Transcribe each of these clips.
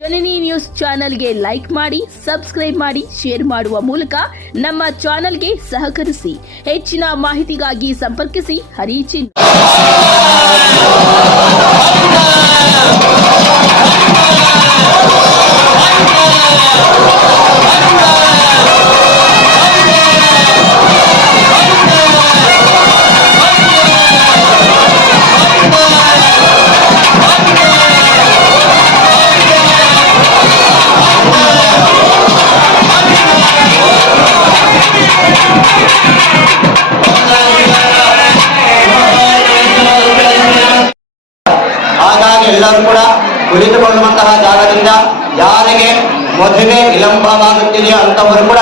ಜನನಿ news ಚಾನೆಲ್ಗೆ like ಮಾಡಿ, subscribe ಮಾಡಿ, ಶೇರ್ ಮಾಡುವ ಮೂಲಕ ನಮ್ಮ ಚಾನೆಲ್ಗೆ ಸಹಕರಿಸಿ. ಹೆಚ್ಚಿನ ಮಾಹಿತಿಗಾಗಿ ಸಂಪರ್ಕಿಸಿ ಹರಿಚಿನ್. ಎಲ್ಲರೂ ಕೂಡ ಕುಳಿತುಕೊಳ್ಳುವಂತಹ ಜಾಗದಿಂದ ಯಾರಿಗೆ ಮದುವೆ ವಿಳಂಬವಾಗುತ್ತಿದೆಯೋ ಅಂತವರು ಕೂಡ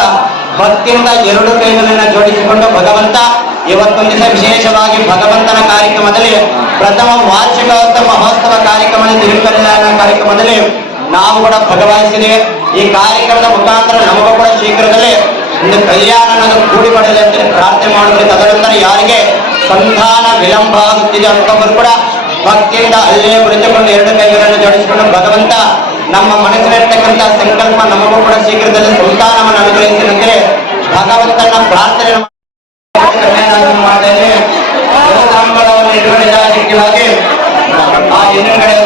ಭಕ್ತಿಯಿಂದ ಎರಡು ಕೈಗಳನ್ನು ಜೋಡಿಸಿಕೊಂಡು ಭಗವಂತ ಇವತ್ತೊಂದು ದಿವಸ ವಿಶೇಷವಾಗಿ ಭಗವಂತನ ಕಾರ್ಯಕ್ರಮದಲ್ಲಿ ಪ್ರಥಮ ವಾರ್ಷಿಕೋತ್ಸವ ಮಹೋತ್ಸವ ಕಾರ್ಯಕ್ರಮದಲ್ಲಿ ತಿರುಕಲ್ಯಾಣ ಕಾರ್ಯಕ್ರಮದಲ್ಲಿ ನಾವು ಕೂಡ ಭಾಗವಹಿಸಿದ್ದೇವೆ. ಈ ಕಾರ್ಯಕ್ರಮದ ಮುಖಾಂತರ ನಮಗೂ ಕೂಡ ಶೀಘ್ರದಲ್ಲಿ ಒಂದು ಕಲ್ಯಾಣ ಅನ್ನೋದು ಕೂಡಿ ಬರಲಿ ಅಂತ ಪ್ರಾರ್ಥನೆ ಮಾಡಬೇಕು. ತದನಂತರ ಯಾರಿಗೆ ಸಂತಾನ ವಿಳಂಬ ಆಗುತ್ತಿದೆ ಅಂತವರು ಕೂಡ ಭಕ್ತಿಯಿಂದ ಅಲ್ಲೇ ಕುಳಿತುಕೊಂಡು ಎರಡು ಕೈಗಳನ್ನು ಜೋಡಿಸಿಕೊಂಡು ಭಗವಂತ ನಮ್ಮ ಮನಸ್ಸಿನಲ್ಲಿರ್ತಕ್ಕಂಥ ಸಂಕಲ್ಪ ನಮಗೂ ಕೂಡ ಶೀಘ್ರದಲ್ಲಿ ಸಂತಾನವನ್ನು ಅನುಗ್ರಹಿಸಿದಂತೆ ಭಗವಂತನ ಪ್ರಾರ್ಥನೆ ಮಾಡಿದ್ದೇನೆ. ಎದುರುಗಡೆ ಆ ಎದುರುಗಡೆ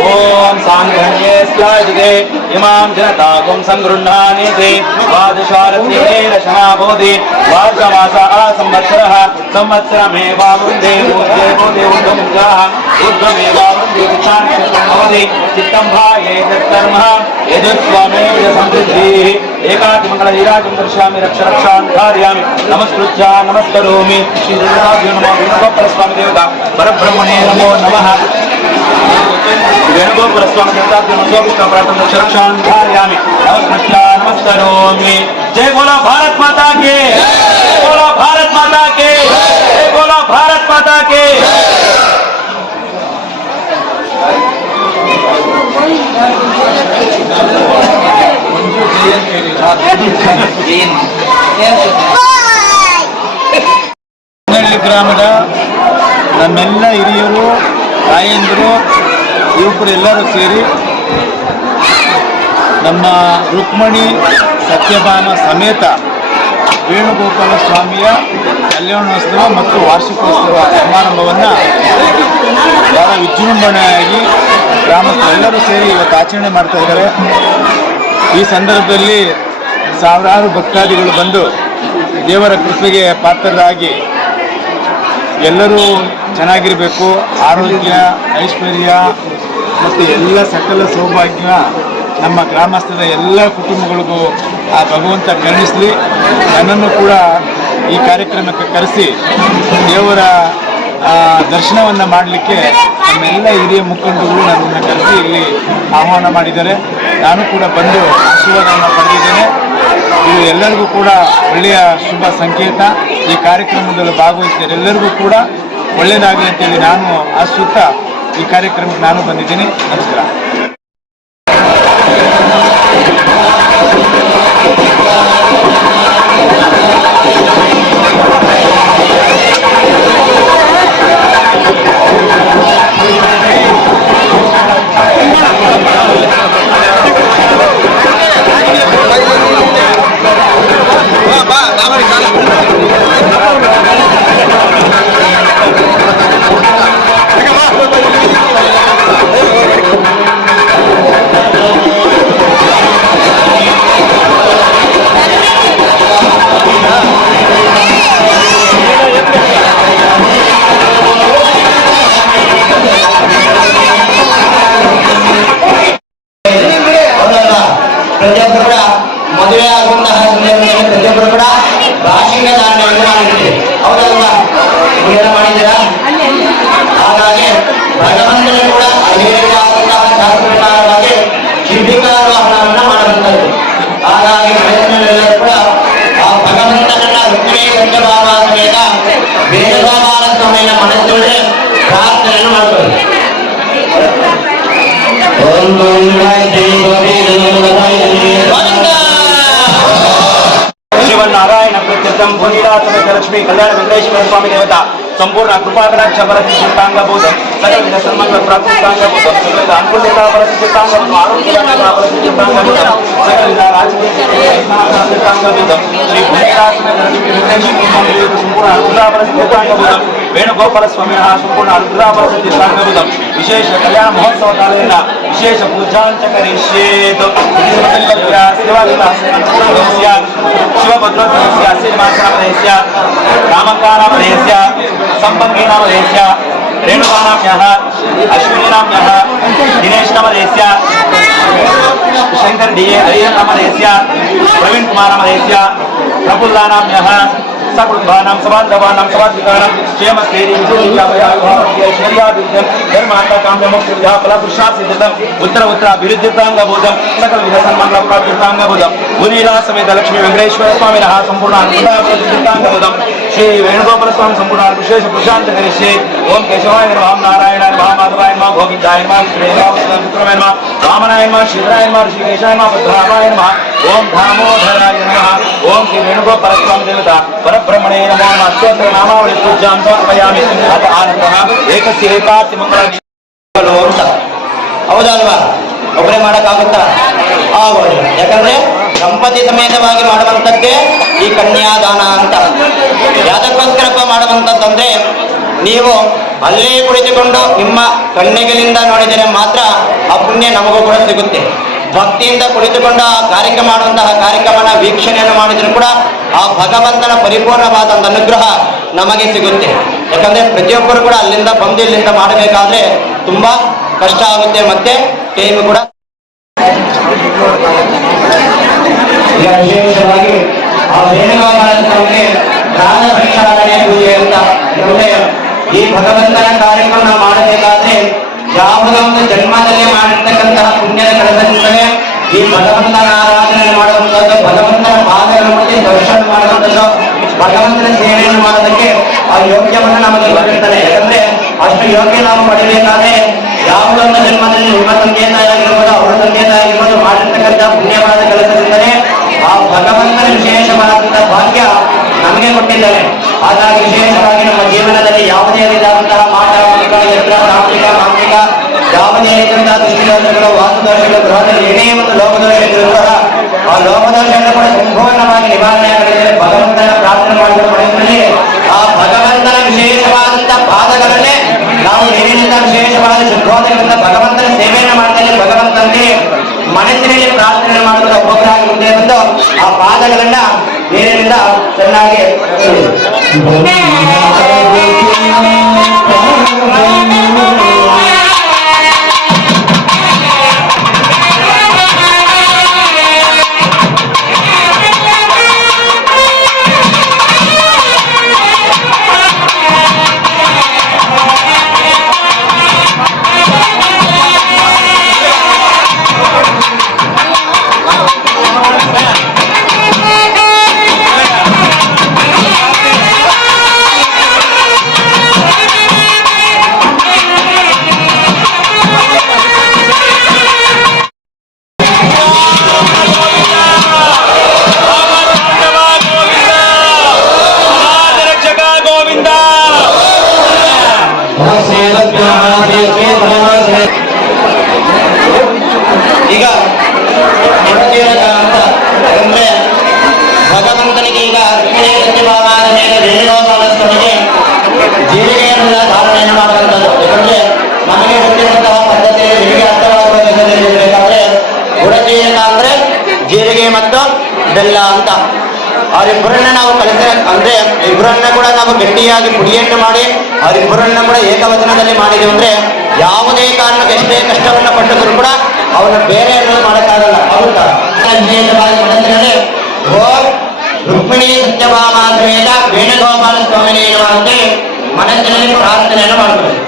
ओम सांघ्ये स्लाजिते इमां जनताकुं संगृह्णानीति द्वादशारत्नेन क्षमाभूति वार्षमासा संवत्सरः संवत्सरमेवावृद्धे पूज्ये भूते ऊर्ध्वमुद्राः ऊर्ध्वमेवावृद्धे विच्छान्ति चित्तं भाये तत्कर्म यजुस्वामेव समृद्धिः एकाकिमङ्गलहीराजं दर्शयामि रक्षान् धारयामि नमस्कृत्य नमस्करोमि श्री देवताभ्यो नमः वेणुगोपालस्वामी देवता परब्रह्मणे नमो नमः वेणुगोपालस्वामी देवताभ्यो नमः प्रार्थना रक्षान् धारयामि नमस्कृत्य नमस्करोमि। जय बोलो भारत माता के, जय बोलो भारत माता के, जय बोलो भारत माता के। ಗ್ರಾಮದ ನಮ್ಮೆಲ್ಲ ಹಿರಿಯರು, ತಾಯಂದಿರು, ಯುವಕರು ಎಲ್ಲರೂ ಸೇರಿ ನಮ್ಮ ರುಕ್ಮಣಿ ಸತ್ಯಭಾಮ ಸಮೇತ ವೇಣುಗೋಪಾಲ ಸ್ವಾಮಿಯ ಕಲ್ಯಾಣೋತ್ಸವ ಮತ್ತು ವಾರ್ಷಿಕೋತ್ಸವ ಸಮಾರಂಭವನ್ನು ಬಹಳ ವಿಜೃಂಭಣೆಯಾಗಿ ಗ್ರಾಮಸ್ಥರೆಲ್ಲರೂ ಸೇರಿ ಇವತ್ತು ಆಚರಣೆ ಮಾಡ್ತಾ ಇದ್ದಾರೆ. ಈ ಸಂದರ್ಭದಲ್ಲಿ ಸಾವಿರಾರು ಭಕ್ತಾದಿಗಳು ಬಂದು ದೇವರ ಕೃಪೆಗೆ ಪಾತ್ರರಾಗಿ ಎಲ್ಲರೂ ಚೆನ್ನಾಗಿರಬೇಕು, ಆರೋಗ್ಯ, ಐಶ್ವರ್ಯ ಮತ್ತು ಎಲ್ಲ ಸಕಲ ಸೌಭಾಗ್ಯ ನಮ್ಮ ಗ್ರಾಮಸ್ಥರ ಎಲ್ಲ ಕುಟುಂಬಗಳಿಗೂ ಆ ಭಗವಂತ ಕರುಣಿಸಲಿ. ನನ್ನನ್ನು ಕೂಡ ಈ ಕಾರ್ಯಕ್ರಮಕ್ಕೆ ಕರೆಸಿ ದೇವರ ದರ್ಶನವನ್ನು ಮಾಡಲಿಕ್ಕೆ ನಮ್ಮೆಲ್ಲ ಹಿರಿಯ ಮುಖಂಡರು ನನ್ನನ್ನು ಕರೆಸಿ ಇಲ್ಲಿ ಆಹ್ವಾನ ಮಾಡಿದ್ದಾರೆ. ನಾನು ಕೂಡ ಬಂದು ಆಶೀರ್ವಾದವನ್ನು ಪಡೆದಿದ್ದೇನೆ. ಇದು ಎಲ್ಲರಿಗೂ ಕೂಡ ಒಳ್ಳೆಯ ಶುಭ ಸಂಕೇತ. ಈ ಕಾರ್ಯಕ್ರಮದಲ್ಲಿ ಭಾಗವಹಿಸಿದರೆ ಎಲ್ಲರಿಗೂ ಕೂಡ ಒಳ್ಳೆಯದಾಗಲಿ ಅಂತೇಳಿ ನಾನು ಆಶಿಸುತ್ತಾ ಈ ಕಾರ್ಯಕ್ರಮಕ್ಕೆ ನಾನು ಬಂದಿದ್ದೀನಿ. ನಮಸ್ಕಾರ. ಶ್ರೀಮನ್ನಾರಾಯಣ ಪ್ರತ್ಯರ್ಥಂ ಭೂನಿಲಾ ಸಮೇತ ಲಕ್ಷ್ಮೀ ಕಲ್ಯಾಣ ವೆಂಕಟೇಶ್ವರ ಸ್ವಾಮಿ ದೇವತಾ ಸಂಪೂರ್ಣ ಕೃಪಾಕಟಾಕ್ಷ ಬರಸಿದ್ಧಾಂಗಭೂತ ಸಕಲವಿಧ ಸನ್ಮಾನ ಪ್ರಾಪ್ತಿಸಿದ್ಧಾಂಗಭೂತ ಸಕಲವಿಧ ಅನುಕೂಲತಾ ಬರಸಿದ್ಧಾಂಗಭೂತ ಆರೋಗ್ಯದ ಬರಸಿದ್ಧಾಂಗಭೂತ ಸಕಲವಿಧ ರಾಜಕೀಯ ಸಿದ್ಧಾಂಗಭೂತ ಶ್ರೀ ಭೂನಿಲಾ ಸಮೇತ ಲಕ್ಷ್ಮೀ ವೆಂಕಟೇಶ್ವರ ಸ್ವಾಮಿ ದೇವತಾ ಸಂಪೂರ್ಣ ಅನುಕೂಲ ಬರಸಿದ್ಧಾಂಗಭೂತ ವೇಣುಗೋಪಾಲ ಸ್ವಾಮಿ ಸಂಪೂರ್ಣ ಅನುಕೂಲ ಬರಸಿದ್ಧಾಂಗಭೂತ ವಿಶೇಷ ಕಲ್ಯಾಣ ಮಹೋತ್ಸವ ಕಾಲೇನ ವಿಶೇಷ ಪೂಜಾಂಚ ಕರಿಷ್ಯೇತ್ ಶಿವಭದ್ರೋತ್ಸವಸ್ಯ ಶ್ರೀಮಾಸನಾಮಧೇಯಸ್ಯ ನಾಮಕಾನಾಮಧೇಯಸ್ಯ ಸಂಪಂಗೀನಾಮಧೇಯಸ್ಯ ರೇಣುಕಾನಾಮ್ಯಃ ಅಶ್ವಿನಿನಾಮ್ಯಃ ದಿನೇಶನಾಮಧೇಯಸ್ಯ ಶಂಕರ್ ಡಿ.ಎ. ಹರಿಹರನಾಮಧೇಯಸ್ಯ ಪ್ರವೀಣ್ ಕುಮಾರನಾಮಧೇಯಸ್ಯ ಪ್ರಫುಲ್ಲಾನಾಮ್ಯಃ ಸಕುಟುಂಬಾನಾಂ ಸಮಾಂಧವಾನಾಂ ಸಮಾಧಿಕಾನಾಂ ಕ್ಷೇಮಸ್ಥೈರ್ಯ ವಿಶೇಷಾಭಿವೃದ್ಧಿಂ ಧರ್ಮಾರ್ಥ ಕಾಮ್ಯ ಮೋಕ್ಷ ಫಲಪುರುಷಾರ್ಥಸಿದ್ಧಂ ಉತ್ತರ ಅಭಿವೃದ್ಧಿತಾಂಗಭೂತಂ ಸಕಲ ವಿಧ ಸನ್ಮಾನ ಪ್ರಾಪ್ತಿತಾಂಗಭೂತಂ ಮುನೀಲಾ ಸಮೇತ ಲಕ್ಷ್ಮೀ ವೆಂಕಟೇಶ್ವರ ಸ್ವಾಮಿನಃ ಸಂಪೂರ್ಣ ಅನುಕೂಲಾಭಿವೃದ್ಧಿತಾಂಗಭೂತಂ ಶ್ರೀ ವೇಣುಗೋಪಾಲ ಸ್ವಾಮಿ ಸಂಪೂರ್ಣ ವಿಶೇಷ ಪುರುಷಾಂತ ಕರಿಷ್ಯೆ ಓಂ ಕೇಶವಾಯ ನಮಃ ನಾರಾಯಣಾಯ ನಮಃ ಮಾಧವಾಯ ನಮಃ ಗೋವಿಂದಾಯ ನಮಃ ಶ್ರೀರಾಮಚಂದ್ರಾಯ ನಮಃ ವಾಮನಾಯ ನಮಃ ಶ್ರೀಧರಾಯ ನಮಃ ಋಷಿಕೇಶಾಯ ನಮಃ ಭದ್ರಾಮಾಯ ನಮಃ ಓಂ ದಾಮೋದರಾಯ ನಮಃ ಓಂ ಶ್ರೀ ವೇಣುಗೋಪಾಲ ಸ್ವಾಮಿ ದೇವತಾ ಪರಬ್ರಹ್ಮಣೇ ನಮೋ ನಮಃ ಸ್ತೋತ್ರ ನಾಮಾವಳಿ ಪೂಜ್ಯಾಂ ಸಮರ್ಪಯಾಮಿ ಅತ ಆನಂತರ ಏಕಸ್ಯ ಏಕಾರ್ತಿ ಮಂಗಳ ಅಂತ ಹೌದಲ್ವಾ? ಒಬ್ಬರೇ ಮಾಡೋಕ್ಕಾಗುತ್ತಾ? ಆಗೋದು. ಯಾಕಂದ್ರೆ ದಂಪತಿ ಸಮೇತವಾಗಿ ಮಾಡುವಂಥದ್ದೇ ಈ ಕನ್ಯಾದಾನ ಅಂತ. ಯಾದಕ್ಕೋಸ್ಕರಪ್ಪ ಮಾಡುವಂಥದ್ದಂದ್ರೆ ನೀವು ಅಲ್ಲೇ ಕುಳಿತುಕೊಂಡು ನಿಮ್ಮ ಕಣ್ಣಿಗಳಿಂದ ನೋಡಿದರೆ ಮಾತ್ರ ಆ ಪುಣ್ಯ ನಮಗೂ ಕೂಡ ಸಿಗುತ್ತೆ. ಭಕ್ತಿಯಿಂದ ಕುಳಿತುಕೊಂಡು ಆ ಕಾರ್ಯಕ್ರಮ ಮಾಡುವಂತಹ ಕಾರ್ಯಕ್ರಮನ ವೀಕ್ಷಣೆಯನ್ನು ಮಾಡಿದರೂ ಕೂಡ ಆ ಭಗವಂತನ ಪರಿಪೂರ್ಣವಾದ ಅನುಗ್ರಹ ನಮಗೆ ಸಿಗುತ್ತೆ. ಯಾಕಂದ್ರೆ ಪ್ರತಿಯೊಬ್ಬರು ಕೂಡ ಅಲ್ಲಿಂದ ಬಂದು ಇಲ್ಲಿಂದ ಮಾಡಬೇಕಾದ್ರೆ ತುಂಬಾ ಕಷ್ಟ ಆಗುತ್ತೆ, ಮತ್ತೆ ಟೈಮ್ ಕೂಡ. ವಿಶೇಷವಾಗಿ ಆ ವೇಣುಗೋಪಾಲ ಸ್ವಾಮಿಗೆ ಪ್ರಾಣ ಪ್ರಕ್ಷಾಳನೆ ಪೂಜೆ ಅಂತ. ಈ ಭಗವಂತನ ಕಾರ್ಯಕ್ರಮ ನಾವು ಮಾಡಬೇಕಾದ್ರೆ ಯಾವುದೋ ಒಂದು ಜನ್ಮದಲ್ಲಿ ಮಾಡಿರ್ತಕ್ಕಂತಹ ಪುಣ್ಯದ ಕೆಲಸದಿಂದಲೇ ಈ ಭಗವಂತನ ಆರಾಧನೆ ಮಾಡುವಂಥದ್ದು, ಭಗವಂತನ ಪಾದಗಳನ್ನು ಮುಟ್ಟಿ ದರ್ಶನ ಮಾಡುವಂಥದ್ದು, ಭಗವಂತನ ಸೇವೆಯನ್ನು ಮಾಡೋದಕ್ಕೆ ಆ ಯೋಗ್ಯವನ್ನು ನಮಗೆ ಕೊಟ್ಟಿರ್ತಾನೆ. ಯಾಕಂದ್ರೆ ಅಷ್ಟು ಯೋಗ್ಯ ನಾವು ಪಡಿಬೇಕಾದ್ರೆ ಯಾವುದೋ ಒಂದು ಜನ್ಮದಲ್ಲಿ ನಿಮ್ಮ ತಂದೆ ತಾಯಿಯಾಗಿರ್ಬೋದು, ಅವರ ತಂದೆ ತಾಯಿಯಾಗಿರ್ಬೋದು ಮಾಡಿರ್ತಕ್ಕಂಥ ಪುಣ್ಯವಾದ ಕೆಲಸದಿಂದಲೇ ಆ ಭಗವಂತನ ವಿಶೇಷವಾದಂತಹ ಭಾಗ್ಯ ನಮಗೆ ಕೊಟ್ಟಿದ್ದಾರೆ. ಹಾಗಾಗಿ ವಿಶೇಷವಾಗಿ ನಮ್ಮ ಜೀವನದಲ್ಲಿ ಯಾವುದೇ ರೀತಿಯಾದಂತಹ ಮಾಟ ಮಂತ್ರ ಯಂತ್ರ ತಾಂತ್ರಿಕ ಮಾಂತ್ರಿಕ ಯಾವುದೇ ರೀತಿಯಂತಹ ದೃಷ್ಟಿದೋಷಗಳು, ವಾಸ್ತುದೋಷಗಳು, ಗೃಹದಲ್ಲಿ ಏನೇ ಒಂದು ಲೋಕದೋಷ ಇದ್ರೂ ಕೂಡ ಆ ಲೋಕದೋಷವನ್ನು ಕೂಡ ಸಂಪೂರ್ಣವಾಗಿ ನಿವಾರಣೆ ಆಗಲಿದೆ. ಭಗವಂತನ ಪ್ರಾರ್ಥನೆ ಮಾಡಿದ ಪಡೆಯುತ್ತಲೇ ಆ ಭಗವಂತನ ವಿಶೇಷವಾದಂತಹ ಪಾದಗಳನ್ನೇ ನಾವು ಏನೇನಿಂದ ವಿಶೇಷವಾದ ಶುದ್ಧೋದರಿಂದ ಭಗವಂತನ ಸೇವೆಯನ್ನು ಮಾಡ್ತೇವೆ. ಭಗವಂತನಿಗೆ ಮನಸ್ಸಿನಲ್ಲಿ ಪ್ರಾರ್ಥನೆ ಮಾಡುವುದರ ಒಬ್ಬೊಬ್ಬರಾಗಿ ಮುಂದೆ ಬಂದು ಆ ಪಾದಗಳನ್ನ ಏನೇನಿಂದ ಚೆನ್ನಾಗಿ ಈಗ ಅಂತ ಅಂದ್ರೆ ಭಗವಂತನಿಗೆ ಈಗ ಸತ್ಯಭಾಮಾದ ಮೇಲೆ ವೇಣುಗೋಪಾಲ ಸ್ವಾಮಿಗೆ ಜೀರಿಗೆಯನ್ನೆಲ್ಲ ಧಾರಣೆಯನ್ನು ಮಾಡುವಂಥದ್ದು. ಯಾಕಂದ್ರೆ ನಮಗೆ ಗೊತ್ತಿರುವಂತಹ ಪದ್ಧತಿ ನಿಮಗೆ ಅರ್ಥವಾಗುವ ಬೇಕಾದ್ರೆ ಗುಡಜೀರಕ ಅಂದ್ರೆ ಜೀರಿಗೆ ಮತ್ತು ಬೆಲ್ಲ ಅಂತ. ಅವರಿಬ್ಬರನ್ನ ನಾವು ಕಲಿತ ಅಂದ್ರೆ ಇಬ್ಬರನ್ನ ಕೂಡ ನಾವು ಗಟ್ಟಿಯಾಗಿ ಪುಡಿಯನ್ನು ಮಾಡಿ ಅವರಿಬ್ಬರನ್ನ ಕೂಡ ಏಕವಚನದಲ್ಲಿ ಮಾಡಿದೆವು ಅಂದ್ರೆ ಯಾವುದೇ ಕಾರಣಕ್ಕೆ ಎಷ್ಟೇ ಕಷ್ಟವನ್ನು ಪಟ್ಟಿದ್ರು ಕೂಡ ಅವನ್ನ ಬೇರೆ ಮಾಡೋಕ್ಕಾಗಲ್ಲ. ಹೌದಾ? ಓಂ ರುಕ್ಮಿಣಿ ಸತ್ಯಭಾಮ ಸಮೇತ ವೇಣುಗೋಪಾಲ ಸ್ವಾಮಿನೇ ಅಂತ ಮನಸ್ಸಿನಲ್ಲಿ ಪ್ರಾರ್ಥನೆಯನ್ನು ಮಾಡಬೇಕು.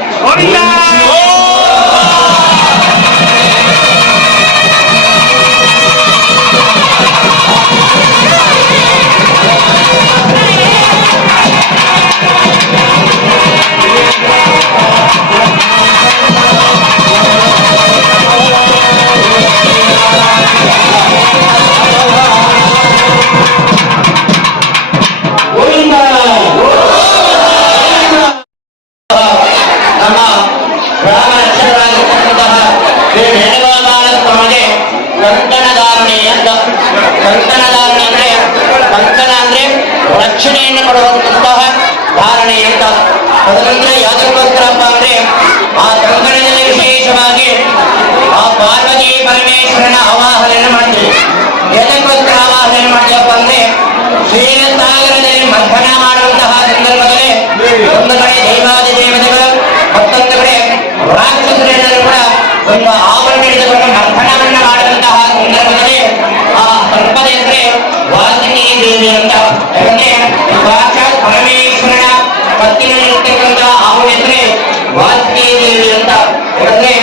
ಆವಾಹನೆಯನ್ನು ಮಾಡ್ತೀವಿ. ಎದಕ್ಕೋಸ್ಕರ ಆವಾಹನೆ ಮಾಡ್ತೀವಪ್ಪ ಅಂದ್ರೆ ಕ್ಷೀರಸಾಗರದಲ್ಲಿ ಮಂಥನ ಮಾಡುವಂತಹ ಸಂದರ್ಭದಲ್ಲಿ ಒಂದು ಕಡೆ ದೈವಾದಿ ದೇವತೆಗಳು, ಮತ್ತೊಂದು ಕಡೆ ರಾಕ್ಷಸರೆಲ್ಲರೂ ಕೂಡ ಒಂದು ಆವರಣ ಹಿಡಿದುಕೊಂಡು ಮಂಥನವನ್ನ ಮಾಡುವಂತಹ ಸಂದರ್ಭದಲ್ಲಿ ಆ ಸರ್ಪದ ಹೆಸರೇ ವಾಸುಕಿ ದೇವಿ ಅಂತ. ಯಾಕಂದ್ರೆ ಸಾಕ್ಷಾತ್ ಪರಮೇಶ್ವರನ ಪತ್ತಿನಲ್ಲಿರ್ತಕ್ಕಂತಹ ಅವನ ಹೆಸರೇ ವಾಸುಕಿ ದೇವಿ ಅಂತ. ಯಾಕಂದ್ರೆ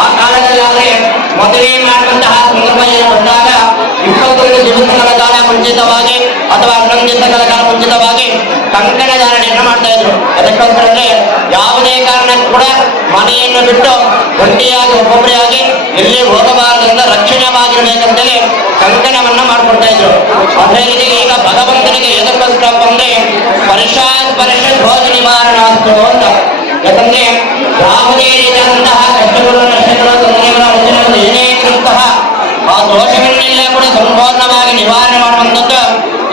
ಆ ಕಾಲದಲ್ಲಾದ್ರೆ ಮದುವೆ ಮಾಡುವಂತಹ ಸಂದರ್ಭ ಬಂದಾಗ 21 ದಿವಸಗಳ ಕಾಲ ಮುಂಚಿತವಾಗಿ ಅಥವಾ 11 ದಿವಸಗಳ ಕಾಲ ಮುಂಚಿತವಾಗಿ ಕಂಕಣ ಧಾರಣೆಯನ್ನು ಮಾಡ್ತಾ ಇದ್ರು. ಅದಕ್ಕೋಸ್ಕರ ಯಾವುದೇ ಕಾರಣಕ್ಕೂ ಕೂಡ ಮನೆಯನ್ನು ಬಿಟ್ಟು ಒಂಟಿಯಾಗಿ ಒಬ್ಬೊಬ್ಬರಿಯಾಗಿ ಎಲ್ಲಿ ಹೋಗಬಾರದಿಂದ ರಕ್ಷಣೆವಾಗಿರ್ಬೇಕಂತೇಳಿ ಕಂಕಣವನ್ನ ಮಾಡ್ಕೊಡ್ತಾ ಇದ್ರು. ಅದೇ ರೀತಿ ಈಗ ಭಗವಂತನಿಗೆ ಎದಕ್ಕೋಸ್ಕರ ಅಂದ್ರೆ ಸ್ಪರ್ಶ ಭೋಜ ನಿವಾರಣಾಸ್ತು ಅಂತ. ಯಾಕಂದ್ರೆ ಯಾವುದೇ ರೀತಿಯಾದಂತಹ ಕಷ್ಟಗಳು, ನಷ್ಟಗಳು, ತೊಂದರೆಗಳು, ಅಡಚಣೆಗಳು ಏನೇ ಇರುವಂತಹ ಆ ದೋಷಗಳನ್ನೆಲ್ಲ ಕೂಡ ಸಂಪೂರ್ಣವಾಗಿ ನಿವಾರಣೆ ಮಾಡುವಂಥದ್ದು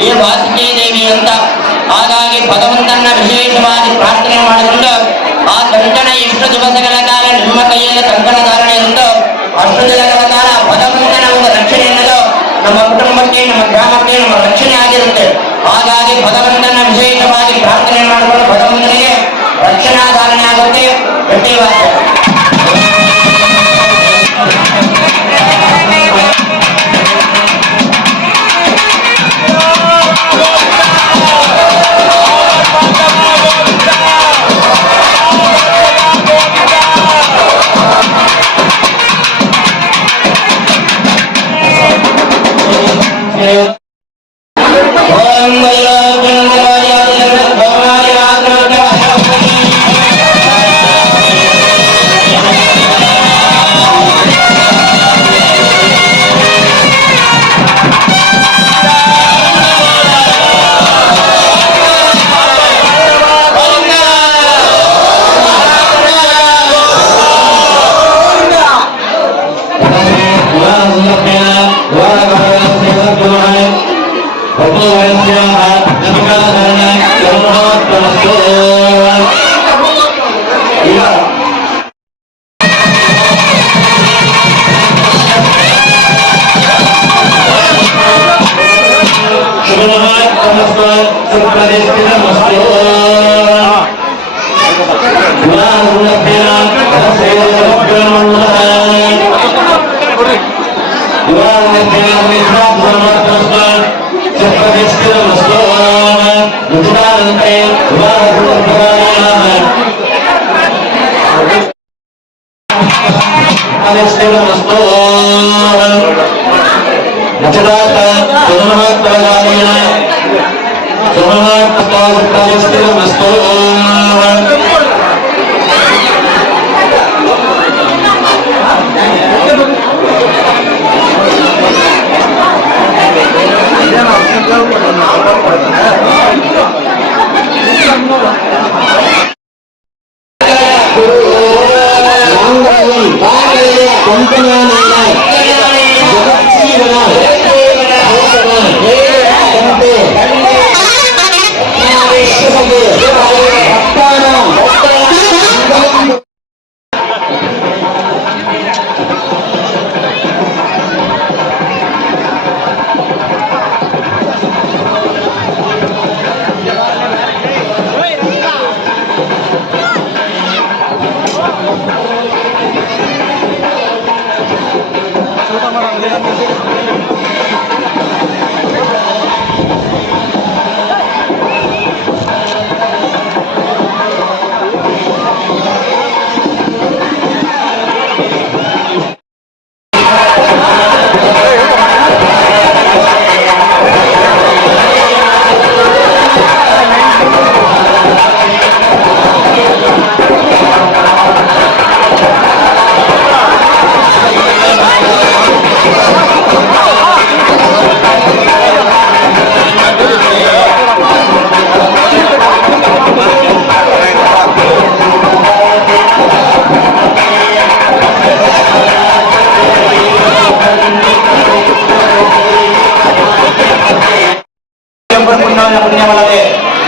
ಈ ವಾಸುಕಿ ದೇವಿ ಅಂತ. ಹಾಗಾಗಿ ಭಗವಂತನ ವಿಶೇಷವಾಗಿ ಪ್ರಾರ್ಥನೆ ಮಾಡಿಕೊಂಡು ಆ ಕಂಕಣ ಎಷ್ಟು ದಿವಸಗಳ ಕಾಲ ನಿಮ್ಮ ಕೈಯಲ್ಲಿ ಕಂಕಣ ಧಾರಣೆ ಇರುತ್ತೋ ಅಷ್ಟು ದಿನಗಳ ಕಾಲ ಭಗವಂತನ ಒಂದು ರಕ್ಷಣೆ ಎನ್ನುವುದು ನಮ್ಮ ಕುಟುಂಬಕ್ಕೆ, ನಮ್ಮ ಗ್ರಾಮಕ್ಕೆ ನಮ್ಮ ರಕ್ಷಣೆ ಆಗಿರುತ್ತೆ. ಹಾಗಾಗಿ ಭಗವಂತನ ವಿಶೇಷವಾಗಿ ಪ್ರಾರ್ಥನೆ ಮಾಡಿಕೊಂಡು ಭಗವಂತನಿಗೆ ರಕ್ಷಣಾ ಧಾರಣೆ ಆಗುತ್ತೆ. ಗಟ್ಟಿವಾಕ್ಯ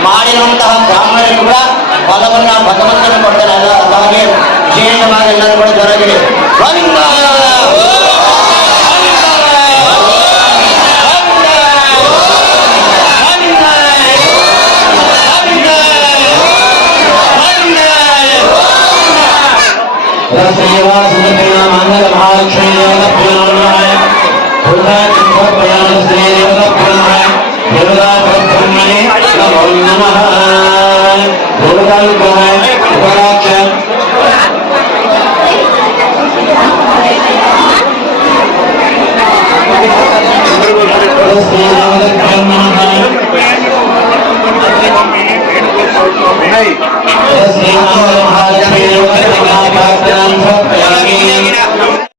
ಮಾಡಿರುವಂತಹ ಬ್ರಾಹ್ಮಣರು ಕೂಡ ಫಲವನ್ನ ಭಗವಂತನ ಕೊಡ್ತಾರೆ. ಹಾಗೆ ವಿಶೇಷವಾಗಿ ಎಲ್ಲರೂ ಕೂಡ ಜೊರಗಿರಿ. Hey.